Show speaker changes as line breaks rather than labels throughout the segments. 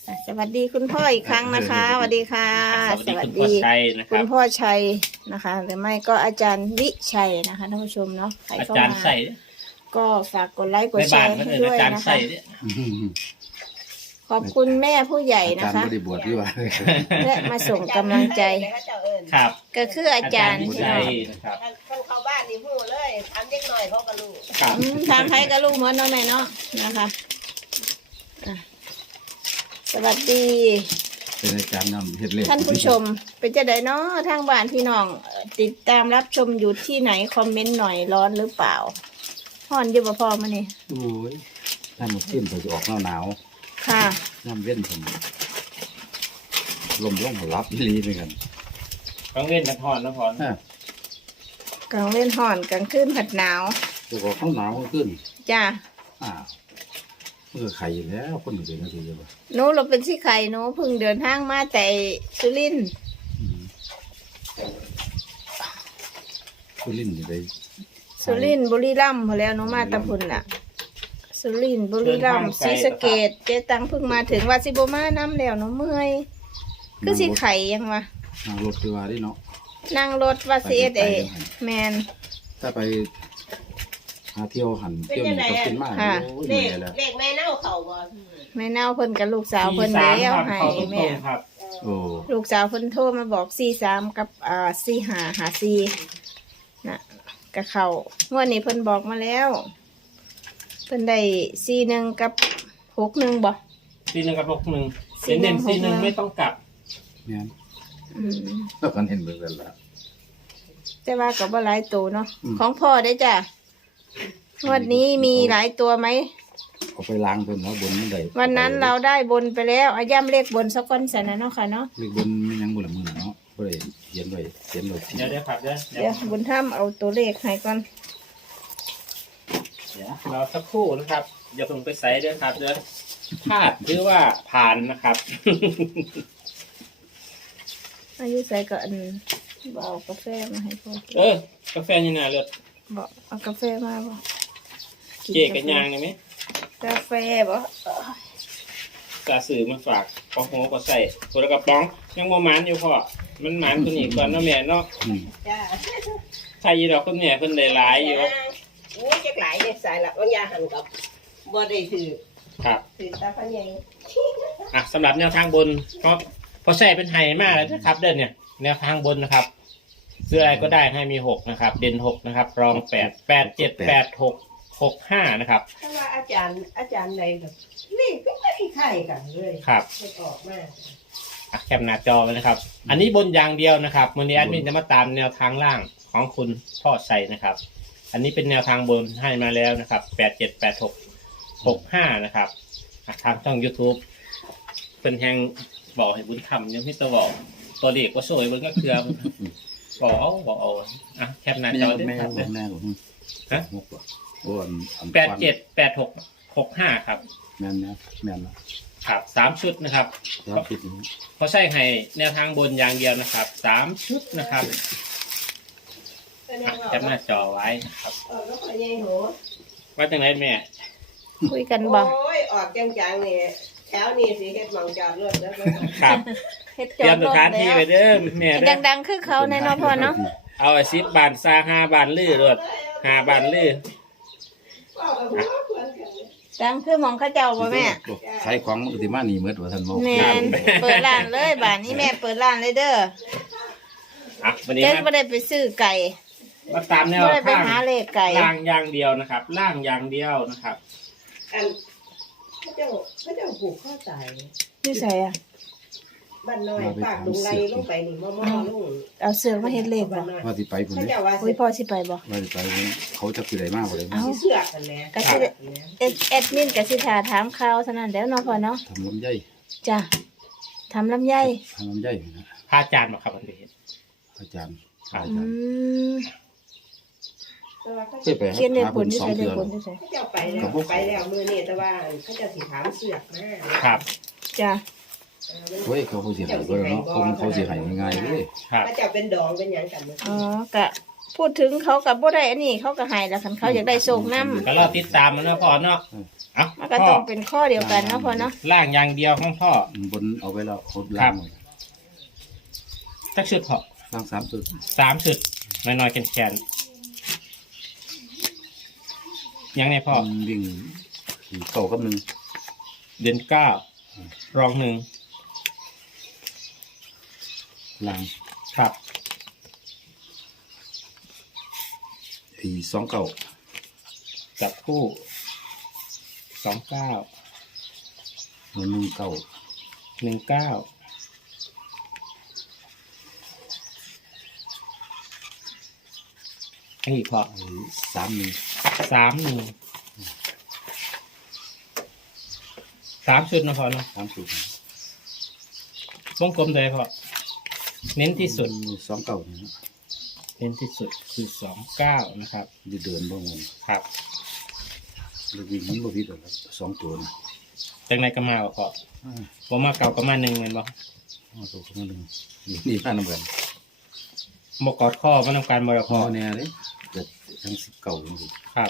สวัสดีคุณพ่ออีกครั้งนะคะสวัสดีค่ะ
สวัสดีคุณพ่อชัยนะค
คุ
รับ
ณพ่อชัยนะคะ หรือไม่ก็อาจารย์วิชัยนะคะท่านผู้ชมเนาะใคร
อา
เข้า
จารย์
มา
ใส่
ก็ฝากกดไลค์ก
ใน
ดแช
บ้าน
ร์
มัน
ให้
เอิ้น
ด้วย
อาจารย์
นะ
ใส่
คะ
เนี่ย
ขอบคุณแม่ผู้ใหญ่
อา
นะ
จารย์
คะ
ไม่ได้บวชที่ว่า
และมาส่งกำลังใจ
ครับ
ก็คืออาจารย์
วิ
พี่
ชั
น้อย ง
นะครับ
ท่านเข้าบ้านนี่หูเลยทำเล็กหน่อยเขาก็รู้
ครับ
ทางใครก็ลูกเหมือนน้องแม่เนาะนะคะอ่ะสวัสดี
เป็นอาจารย์นำเฮ็ดเลข
ท่านผู้ชมเป็นจะได้เนาะทางบ้านพี่น้องติดตามรับชมอยู่ที่ไหนคอมเมนต์หน่อยร้อนหรือเปล่าฮ้อนอยู่บ่พอมานี่
โอ้ยถ้ามันขึ้นเขาจะออกหนาว
ค่ะ
น้ำเว้นผมลมร่องรับอีหลีเหมือนกัน
ต้องเล่นนักทอนนะพร
ฮะ
กลางเล่นห่อนกลางคืนผัดหนาว
จะออกข้างหนาวขึ้น
จ้า
เมื่อไข่แล้วคนอื่นนะทีเดียว
หนูเราเป็นสิไข่หนูเพิ่งเดินทางมาแต่สุรินทร์
คุลิ้นอยู่ได้
สุรินทร์บุรีรัมย์พอแล้วหนูมาตะพุนล่ะสุรินทร์บุรีรัมย์ศรีสะเกษเจ๊ตังเพิ่งมาถึงว่าสิบมาน้ำแล้วหนูเมื่อยคือสิไข่ยังวะ
นั่งรถดีว่าดิเนาะ
นั่งรถว่าสิเอสเอแมน
ถ้าไปหาเที่ยวหันเที่ยวนี่ก็เป็นมาก
ค่ะ
โอ้ย
เล
เหนื่
ข
อยแล้ว
เลขแม่เน่าเขาบ่
แม่เน่าเพิ่นกับลูกสาวเพิ่นแล้วให้
เขาต้อง
แม่
ครับ
โอ้
ลูกสาวเพิ่นโทรมาบอก43กับ4554น่ะกับเขางวดนี้เพิ่นบอกมาแล้วเพิ่นได้41กับ61บ่
41กับ61
41
เน้น41ไม่ต้องกลับ
เนี่ย
อืม
แล้วกันเห็นเบิ่งกันแล้ว
แต่ว่าก็บ่หลายตัวเนาะ
อืม
ของพ่อได้จ้ะงวดนี้มีหลายตัวไหม
เอาไปล้างเพิ่นแล้วบนมันได้
วันนั้นเราได้บนไปแล้วอาย่ำเลขบนสักก้อนสันนะเนาะค่ะเนาะ
เลขบนมันยังบ่ละมื้อเนาะบ่ได้เขียนไว้ที
เดี๋ยวได้ครับเดี๋ยว
เดี๋ยวบุญถ้ำเอาตัวเลขให้ก่อน
เราสักครู่นะครับอย่าเพิ่งไปใส่เด้อครับเดี๋ยวพลาดหรือว่าผ่านนะครับ
อายุใส่ก็อันบอกเอากาแฟมาให้พ่อกิน
กาแฟนี่น่าเลือด
บอกเอากาแฟมาบอก
เจ๊กันยางได้ไหม
กาแฟบอก
กาสื่อมาฝากกระโหก็ใส่คนละกระป๋องยังบ่หมานอยู่พ่อมันหมานคนอีกก่อนเนาะแม่เนาะ
อืม
จ้า
ใช่ยีดอกคนเนี่ยเพิ่นได้หลายอยู่
โอ้ยจะหลายเนี่ยสายละบางอยางหันกับบ่ได้ถือ
ครับ
ถือตาพันใหญ่
สำหรับแนวทางบนเพราะใช่เป็นไฮมากเลยนะครับเด่นเนี่ยแนวทางบนนะครับเสื้ออะไรก็ได้ให้มี6นะครับ เด่น6นะครับรอง8 8 7 8 6 6 5นะครับ
ถ้าว่าอาจารย์ใดแบบนี่ก็ไม่คล้ายๆกันเลย
ครับ
ไม่ออกมา
แคปหน้าจอไว้นะครับ อันนี้บนอย่างเดียวนะครับวันนี้แอดมินจะมาตามแนวทางล่างของคุณพ่อใส่นะครับ อันนี้เป็นแนวทางบนให้มาแล้วนะครับ8 7 8 6 6 5นะครับทางช่อง YouTube เป็นแหงบอกให้บุญคำยังไม่ตัวบอกตัวเด็กก็สวยมันก็เครือบอกเอาแคปหน้า
แม่
จอด้วย
แม่
ครับ
แม่
ฮะ
หกบ่โอ้อัน
8 7 8 6 6 5ครับ
แม่นนะแม่นนะครับ
3 ชุดนะครับ
ครับผิดนี้
เพราะใช่ให้แนวทางบนอย่างเดียวนะครับ3 ชุดนะครับแคปหน้าจอไว้นะครับ
แล้วพันใหญ่โห
ว่าจังไรแม่
คุยกันบอก
โอ้ยออกจังๆนี่แถวนี้สิเฮ็ดหมองจอดรถแล้ว
ครับ
เฮ็ด
เตรียมสถานที่ไปเด้อแม่เด้อ
ดังๆคือเขาในเนาะพ่อเนาะ
เอาไอ้10 บาทซา5 บาทลื้อรถ5 บาทลื้อ
ดังคือหมองเข้าเจ้าบ่แม่
ขายของมันก็สิมานี่หมดว่าท่านบ่
แม่นเปิดร้านเลยบ้านนี้แม่เปิดร้านเลยเด้อ
วันนี้
เจ๊
มา
ไม่ได้ไปซื้อไก่
มาตามแนว
ไม่ได้ไป
ทาง
หาเลขไก่
ล่างอย่างเดียวนะครับ ล่างอย่างเดียวนะครับ
อันเขาเจ้าผูกข้อตาย
นี่ใส่อะ
บ้านน้อยปากดุงไรลงไปนี่ม่อลง
เอาเสือมาเฮ็ดเลขบ่
บ้านน้อย
ว่าสิไปพุ่น
เขา
เด้
เจ้าว่า
อุ้ยพ่อสิไปบ่
ว่าสิไปพุ่นเขาจะสิได้มากบ่ได้
เอ้า
เสือกกันแหละ
ก็สิแอดมินกับสิทาถามข่าวเท่านั้นแล้วเนาะพ่อเนาะ
ทำลำไย
จ้ะทำลำไย
ทำลำไยนะ
พระอาจารย์มาครับวันนี้
อาจารย์
อืม
เคยไป
เขียนเลข
หา
ผล
เพิ่น
ที่
สอง
ใส่เล
เทื่
ข
อ
ผลที่ใส่
เขาเจ้าไปแล้วมือนี่แต่ว่าเขาเจ้าสิถามเสือกมา
ครับ
จ้ะ
เฮ้ยเขาสิให้บ่เนาะผมเขาสิให้ง่ายๆเลย
ครับ
เขาเจ้าเป็นดองเป็นหยังกัน
อ๋อกะพูดถึงเขากับบ่ได้อันนี้เขาก็ให้แล้วคันเขาอยากได้โชคนำ
ก็รอติดตามมันเนาะพ่อเนาะเอ้า
มันก็
พ่
ต้
อ
องเป็นข้อเดียวกันเนาะพ่อเนาะ
ล่างอย่างเดียวของพ่อบ
นเอาไว้แล้วเขาล่างไว้
สักชุดพ่อ
ล่าง3 ตัว
3 ชุดน้อยๆแคนๆยังไงพ่อ
วิ่งเก้ากับ1
เดือน9รอง1
ล่าง
ครับ
2 เก้า
จับคู่29
1 เก้า
19ไอ้อีกพอ
3 1
31 3 ชุดนะพอเนาะ
3 ตัว
วงกลมเลยพอเน้นที่สุด
2 เก้านี่นะ
เน้นที่สุดคือ29นะครับ
จะเดินบ่งง
ครับ
แล้ววิ่งมันบ่ผิดหรอกครับ2 ตัวนะ
จากไหนก็มาพอผมมาเก่าก็มา1เหมือนบ่
ตัวเข้ามา1นี่มานำกัน
บกอดข้อมันทำการบริ
พ
พ
อ
อ
แน่เลยเกิดทั้ง10 เก้าจังซี่
ครับ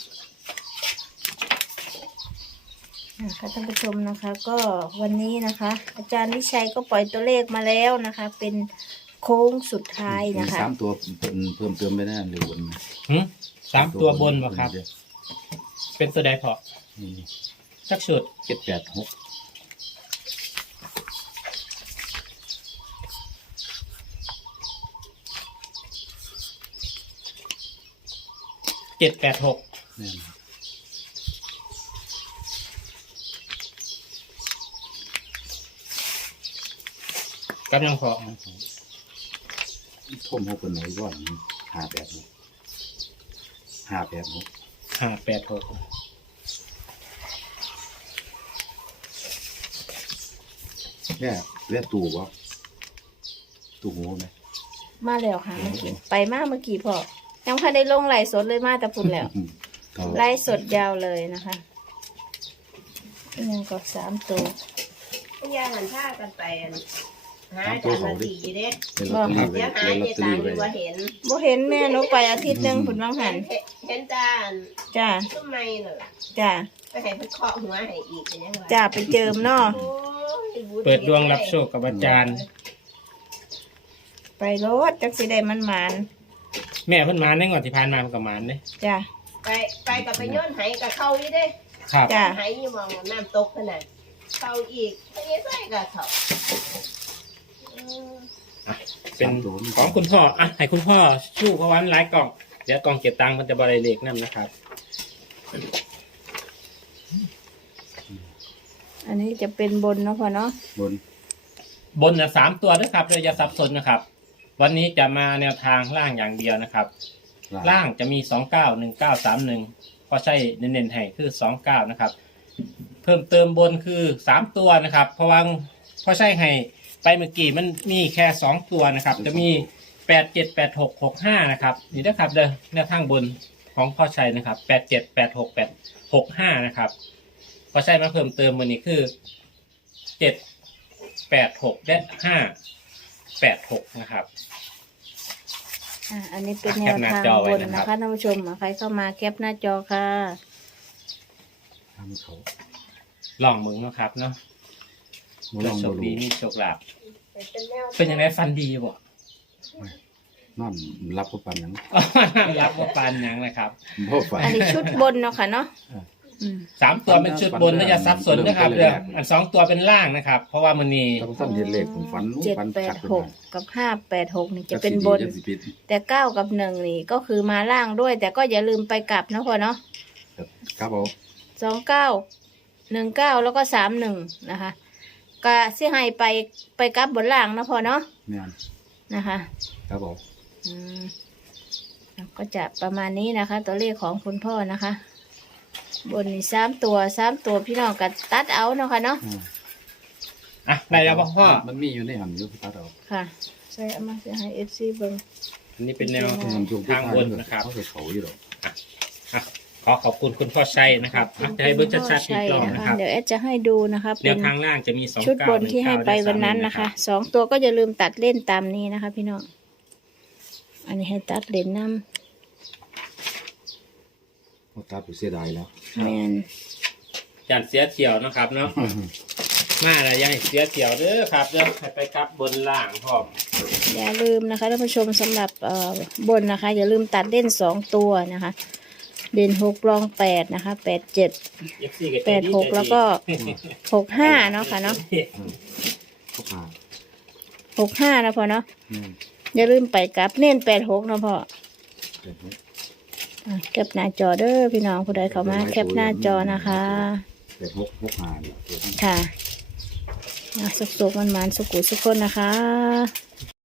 ค่ะท่านผู้ชมนะคะ ก็วันนี้นะคะ อาจารย์วิชัยก็ปล่อยตัวเลขมาแล้วนะคะ เป็นโค้งสุดท้ายนะคะ
3 ตัวเพิ่มเติมไปแน่เลยบน
3 ตัวบนบ่ครับ เป็นตัวใดพอ
นี่
สักชุด
7 8 6
786
แม่นครับ
กำลังพอ
ท่ม6เป็นไหนก่อน5 8 6 5 8 6
586
เนี่ยตู้บ่ตู้หูไหม
มาแล้วค่ะเมื่อกี้ไปมาเมื่อกี้พ่อยังพันได้ลงไลฟ์สดเลยมาแต่พุ่นแล้ว
เขา
ไลฟ์สดยาวเลยนะคะยังก็3 ตัว
ยาหันท่ากันไปหาอาจารย์มาตีเด้
เป็นลอตเตอรี่ไว้
เดี๋ยวหา
เป็นลอ
เจ
ตเตอ
ตา
รี่
ง
ไว้
ว่าเห็น
บ่เห็นแม่หนูไปอาทิตย์หนึงพุ่นว่างหัน
เห็นจาน
จ้า
ทำไมเหรอ
จ้า
ไปให้เพิ่นเคาะหัวให้อีกเป็นยังไง
จ้าไปเจิมเนาะ
โอ้ยบุญ
เปิดดวงรับโชคกับอาจารย์
ไปรถจักสิได้มันหมาน
แม่เพิ่นมาในงวดที่ผ่านมาเพิ่นก็มาเด้
จ้า
ไปกับไปย้อนไหกับเข้าอยู่เด้
ครับ
จ้ะ
ไหอยู่มองน้ำตกขนาดเข้าอีกไปใส่กับเขาอืม
เป็นของคุณพ่ออ่ะให้คุณพ่อชู้เพราะวันหลายกล่องเดี๋ยวกล่องเก็บตังค์มันจะบ่ได้เลขนํนะครับ
อันนี้จะเป็นบนเนาะพ่อเนาะ
บน
บนนะ3 ตัวด้วยครับเลยอย่าสับสนนะครับ วันนี้จะมาแนวทางล่างอย่างเดียวนะครับ ล่างจะมี 291931พอใช่เน้นๆให้คือ 29นะครับ เพิ่มเติมบนคือ3 ตัวนะครับ เพราะว่าพอใช่ให้ไปเมื่อกี้มันมีแค่2 ตัวนะครับ จะมี878665นะครับนี่นะครับเด้อแนวทางบนของพ่อชัยนะครับ878665นะครับพอใช่มาเพิ่มเติมวันนี้คือ786และ586นะครับ
อันนี้เป็นแนวทาง
แคปหน้าจอบ ไว้
น
นะครับ
นะคะท่านผู้ชมใครเข้ามาแคปหน้าจอค่ะ
ทำเขา
ลองมึงเนาะครับเนาะ
บ่ลอง
โช
บ่
คดี
รู้
มีโชคลาภ
เป็นแนว
เป็นยังไงฟันดีบ่
นอนรับก็ปันหยัง
รับว่าปานหยังนะครับ
บ่ฝัน
อันนี้ชุดบนเนาะค่ะเนาะอืม
3 ตัวเป็นชุดบนน่าจะซับซ้อนนะครับเรื่องอัน2 ตัวเป็นล่างนะครับ เพราะว่ามันนี่
ต้องทำเห็นเลขผมฝัน
786
ฝันขัดไป
กับ586นี่จะเป็นบน
จักสิผิด
แต่9กับ1นี่ก็คือมาล่างด้วย แต่ก็อย่าลืมไปกลับนะพ่อเนาะ
ครับผม
2919แล้วก็31นะคะก็สิให้ไปกลับบนล่างนะพ่อเนาะ
แม่น
นะคะ
ครับผม
อืมก็จะประมาณนี้นะคะ ตัวเลขของคุณพ่อนะคะ บนนี่3 ตัวพี่น้องก็ตัดเอาเนาะค่ะเนาะ
อ่ะได้แล้วพ่อ
มันมีอยู่ในหันอยู่ตัดเอา
ค่ะใส่เอามาใส่ให้ FC เบิ่ง
อันนี้เป็นแนว
มันถูก
ทางบนนะครับ
เขาเขาอยู่หรอก
อ่ะขอขอบคุณคุณพ่อชัยนะครับอ่ะจะให้เบิ้งชัดๆอีกรอบนะครับ
เดี๋ยวแอดจะให้ดูนะคะ
แน
เป็
วน ทางล่างจะมี2
ชุดบนที่ให้ไปวันนั้นนะคะ2 ตัวก็อย่าลืมตัดเล่นตามนี้นะคะ พี่น้องอันนี้ให้ตัดเลนน้
เขาตัดไปเสียดายแล้ว
ำแมน
จานเสียเที่ยวนะครับเนาะมาแล้วอยังให้เสียเที่ยวเด้อครับเด้อให้ไปกลับบนล่างพร้อม
อย่าลืมนะคะท่านผู้ชมสำหรับบนนะคะ อย่าลืมตัดเล่น2 ตัวนะคะเด่น6รอง8นะคะ87
FC ก็ใจดี
86แล้วก็65เนาะค่ะเนาะ
เขาพา
65นะพอเนาะ
อืม
อย่าลืมไปกลับเน้น86เนาะพ่อ
เดี๋ยวนี้
แคปหน้าจอเด้อพี่น้องผู้ใดเข้ามาแคปหน้าจอนะคะ
เดี๋ยวหกหาเนี่ยเดี๋ยวนี้
ค่ะสุกๆมันๆสุกุสุกคนนะคะ